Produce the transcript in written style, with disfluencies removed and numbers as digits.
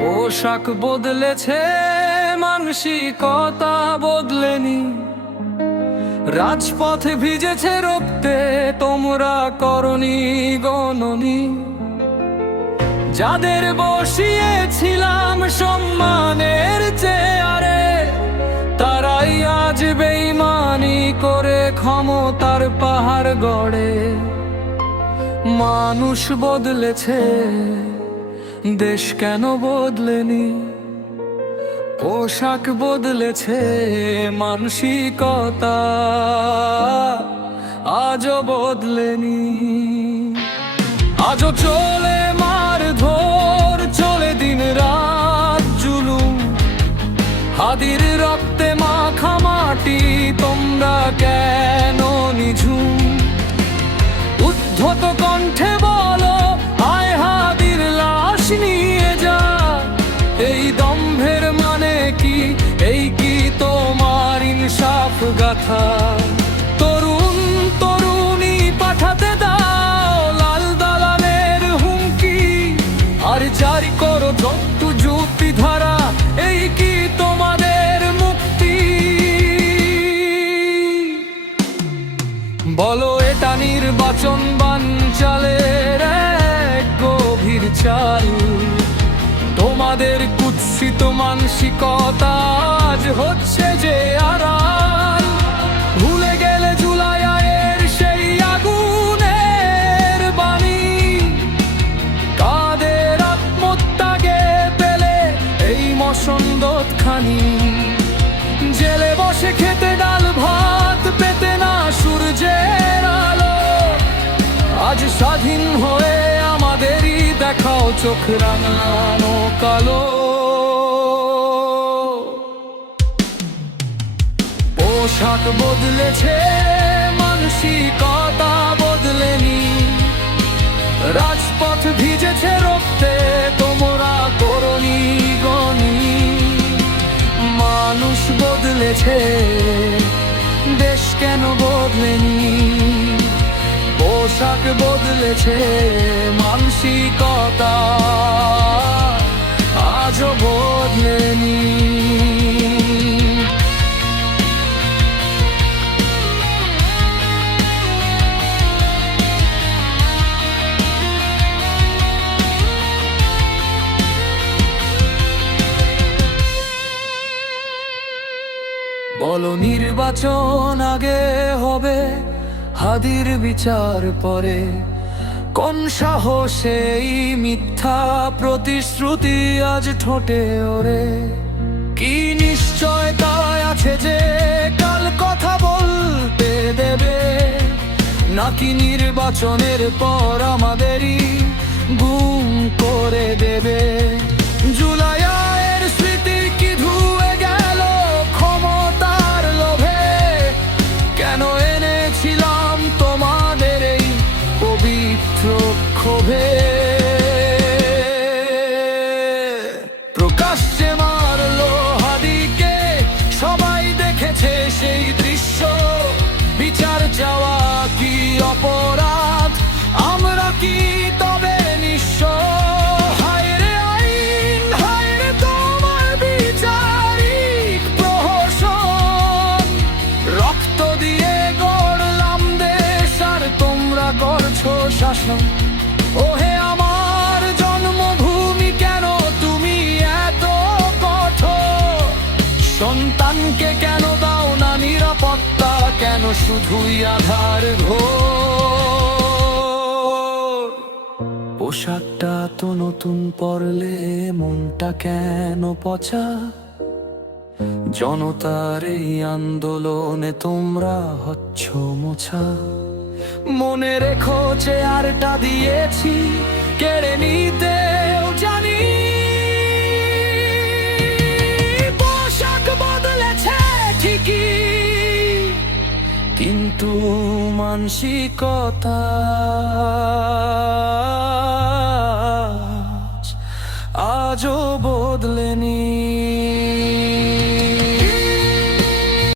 পোশাক বদলেছে, মানসিকতা বদলেনি। রাজপথে ভিজেছে রক্তে, তোমরা করনি গণনি। যাদের বসিয়েছিলাম সম্মানের চেয়ারে, তারাই আজ বেঈমানি করে ক্ষমতার পাহাড় গড়ে। মানুষ বদলেছে, দেশ কেন বদলেনি? পোশাক বদলেছে, মানসিকতা আজও বদলেনি। আজও চলে মারধর, চলে দিন রাত জুলুম। হাদির রক্তে মাখা মাটি, তোমরা কেন নিঝুম? উদ্ধত কণ্ঠে বলো, আয় হাদির লাশ নিয়ে যা। এই দম্ভের মানে কি? এই কি তোমার ইনসাফ গাথা? তরুণ তরুণী পাঠাতে দাও লাল দালানের হুমকি, আর জারি করো যত যুক্তি ধারা। এই কি তোমাদের মুক্তি? বলো, এটা নির্বাচন বানচালের এক গভীর চাল। তোমাদের কুৎসিত মানসিকতা আজ হচ্ছে যে আড়াল। ভুলে গেলে জুলাইয়ের সেই আগুনের বাণী, কাদের আত্মত্যাগে পেলে এই মসন্দত খানি। জেলে বসে খেতে ডাল ভাত পেতে না সূর্যের আলো। আজ স্বাধীন হয়ে আমাদেরই দেখাও চোখ রাঙানো কালো। পোশাক বদলেছে, মানসিকতা বদলেনি। রাজপথ ভিজেছে রক্তে, তোমরা করনি গণি। মানুষ বদলেছে, দেশ কেন বদলেনি? পোশাক বদলেছে, মানসিকতা আজও বদলেনি। বলো, নির্বাচন আগে হবে, হাদির বিচার পরে। কোন সাহসে এই মিথ্যা প্রতিশ্রুতি আজ ঠোঁটে ওরে? কি নিশ্চয়তা আছে যে কাল কথা বলতে দেবে? নাকি নির্বাচনের পর আমাদেরই গুম করে দেবে? জুলাইয়ের স্মৃতি কি ধুয়ে গেল ক্ষমতার লোভে? কেন এনেছিলাম তোমাদের এই পবিত্র ক্ষোভে? প্রকাশ্যে মারলো হাদিকে, সবাই দেখেছে সেই দৃশ্য। বিচার চাওয়া কি অপরাধ? আমরা কি তবে নিঃস্ব? হায় রে আইন, হায় রে তোমার বিচারিক প্রহসন। রক্ত দিয়ে গড়লাম দেশ, আর তোমরা করছো শাসন। ওহে আমার জন্মভূমি, কেন তুমি এত কঠোর? সন্তানকে কেন দাও না নিরাপত্তা? কেন শুধুই আধার ঘোর? পোশাকটা তো নতুন পরলে মনটা কেন পচা? জনতার এই আন্দোলনে তোমরা হচ্ছ মোছা। মনে রেখো, চেয়ারটা দিয়েছি, কেড়ে নিতেও জানি। পোশাক বদলেছে ঠিকই, কিন্তু মানসিকতা আজও বদলেনি।